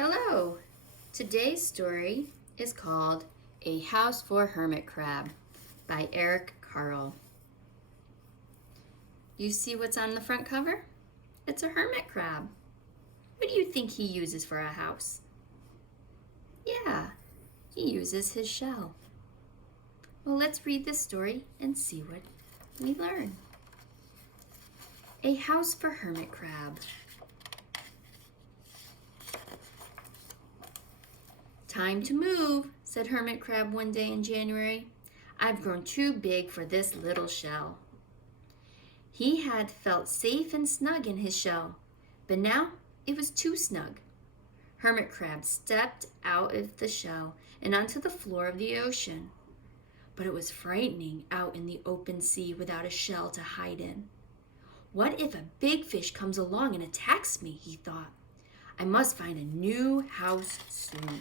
Hello! Today's story is called A House for Hermit Crab by Eric Carle. You see what's on the front cover? It's a hermit crab. What do you think he uses for a house? Yeah, he uses his shell. Well, let's read this story and see what we learn. A House for Hermit Crab. Time to move, said Hermit Crab one day in January. I've grown too big for this little shell. He had felt safe and snug in his shell, but now it was too snug. Hermit Crab stepped out of the shell and onto the floor of the ocean. But it was frightening out in the open sea without a shell to hide in. What if a big fish comes along and attacks me, he thought. I must find a new house soon.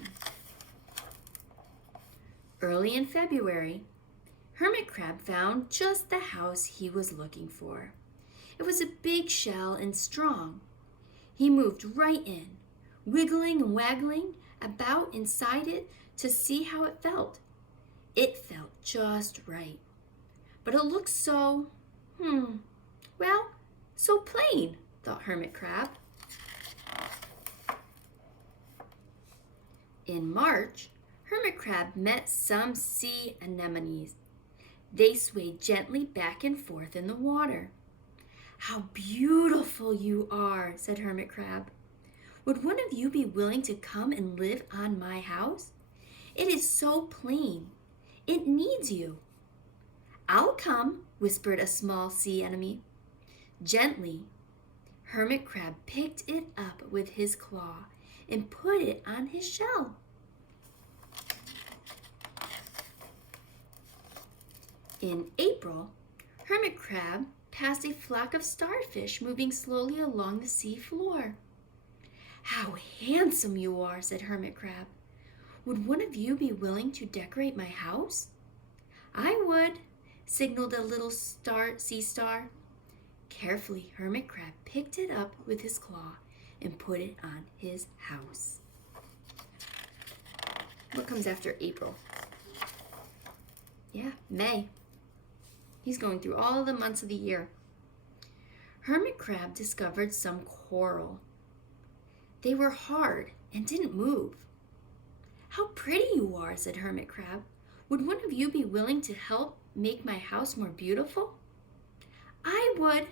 Early in February, Hermit Crab found just the house he was looking for. It was a big shell and strong. He moved right in, wiggling and waggling about inside it to see how it felt. It felt just right. But it looked so, so plain, thought Hermit Crab. In March, Hermit Crab met some sea anemones. They swayed gently back and forth in the water. How beautiful you are, said Hermit Crab. Would one of you be willing to come and live on my house? It is so plain. It needs you. I'll come, whispered a small sea anemone. Gently, Hermit Crab picked it up with his claw and put it on his shell. In April, Hermit Crab passed a flock of starfish moving slowly along the sea floor. How handsome you are, said Hermit Crab. Would one of you be willing to decorate my house? I would, signaled a little sea star. Carefully, Hermit Crab picked it up with his claw and put it on his house. What comes after April? Yeah, May. He's going through all the months of the year. Hermit Crab discovered some coral. They were hard and didn't move. How pretty you are, said Hermit Crab. Would one of you be willing to help make my house more beautiful? I would,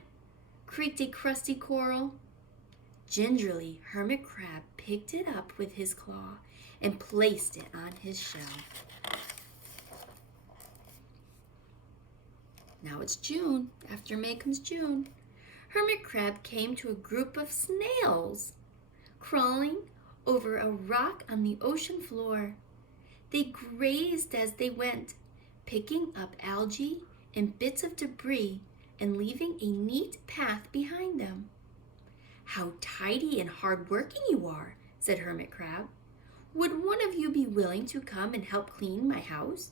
creaked a crusty coral. Gingerly, Hermit Crab picked it up with his claw and placed it on his shell. Now it's June. After May comes June. Hermit Crab came to a group of snails crawling over a rock on the ocean floor. They grazed as they went, picking up algae and bits of debris and leaving a neat path behind them. How tidy and hard-working you are, said Hermit Crab. Would one of you be willing to come and help clean my house?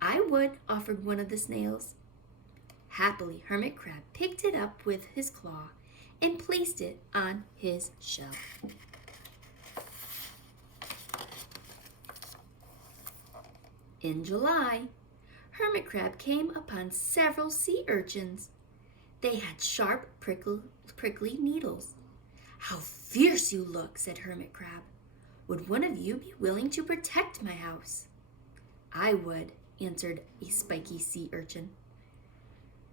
I would, offered one of the snails. Happily, Hermit Crab picked it up with his claw and placed it on his shell. In July, Hermit Crab came upon several sea urchins. They had sharp, prickly needles. How fierce you look, said Hermit Crab. Would one of you be willing to protect my house? I would, answered a spiky sea urchin.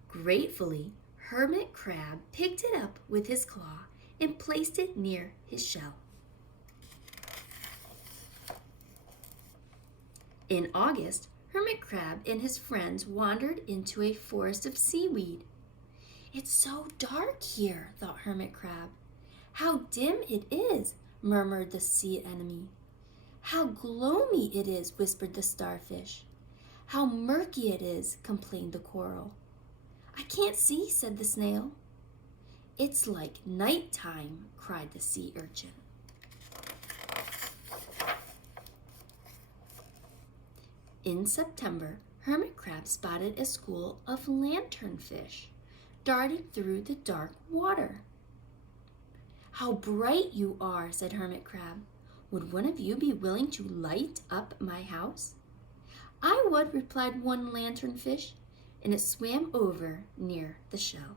Gratefully, Hermit Crab picked it up with his claw and placed it near his shell. In August, Hermit Crab and his friends wandered into a forest of seaweed. It's so dark here, thought Hermit Crab. How dim it is, murmured the sea anemone. How gloomy it is, whispered the starfish. How murky it is, complained the coral. I can't see, said the snail. It's like nighttime, cried the sea urchin. In September, Hermit Crab spotted a school of lanternfish darting through the dark water. How bright you are, said Hermit Crab. Would one of you be willing to light up my house?" "I would," replied one lanternfish, and it swam over near the shell.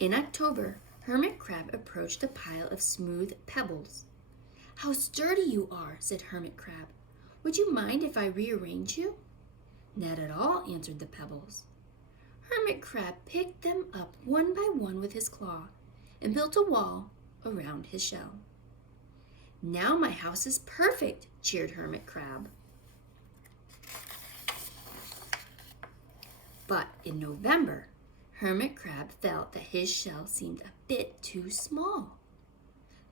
In October, Hermit Crab approached a pile of smooth pebbles. "How sturdy you are," said Hermit Crab. "Would you mind if I rearrange you?" "Not at all," answered the pebbles. Hermit Crab picked them up one by one with his claw and built a wall around his shell. "Now my house is perfect," cheered Hermit Crab. But in November, Hermit Crab felt that his shell seemed a bit too small.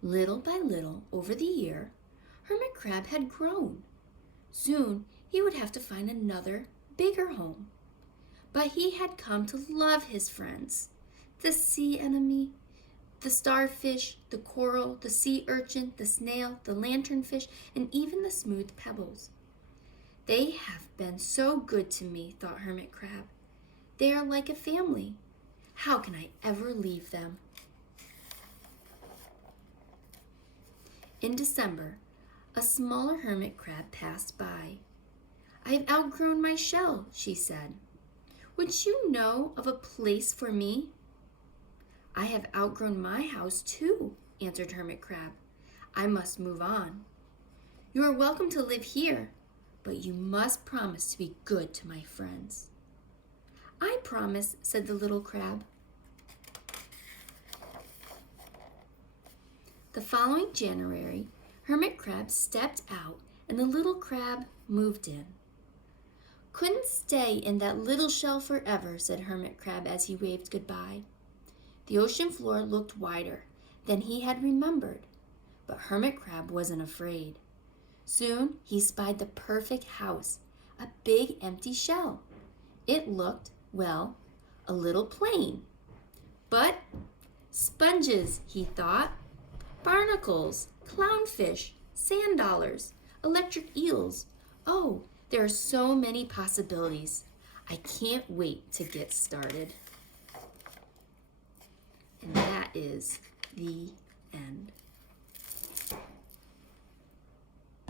Little by little, over the year, Hermit Crab had grown. Soon he would have to find another, bigger home. But he had come to love his friends, the sea anemone, the starfish, the coral, the sea urchin, the snail, the lanternfish, and even the smooth pebbles. "They have been so good to me," thought Hermit Crab. "They are like a family. How can I ever leave them?" In December, a smaller hermit crab passed by. "I've outgrown my shell," she said. "Would you know of a place for me?" "I have outgrown my house too," answered Hermit Crab. "I must move on." "You are welcome to live here, but you must promise to be good to my friends." "I promise," said the little crab. The following January, Hermit Crab stepped out and the little crab moved in. "Couldn't stay in that little shell forever," said Hermit Crab as he waved goodbye. The ocean floor looked wider than he had remembered, but Hermit Crab wasn't afraid. Soon he spied the perfect house, a big empty shell. It looked, well, a little plain. But sponges, he thought, barnacles, clownfish, sand dollars, electric eels. Oh, there are so many possibilities. I can't wait to get started. And that is the end.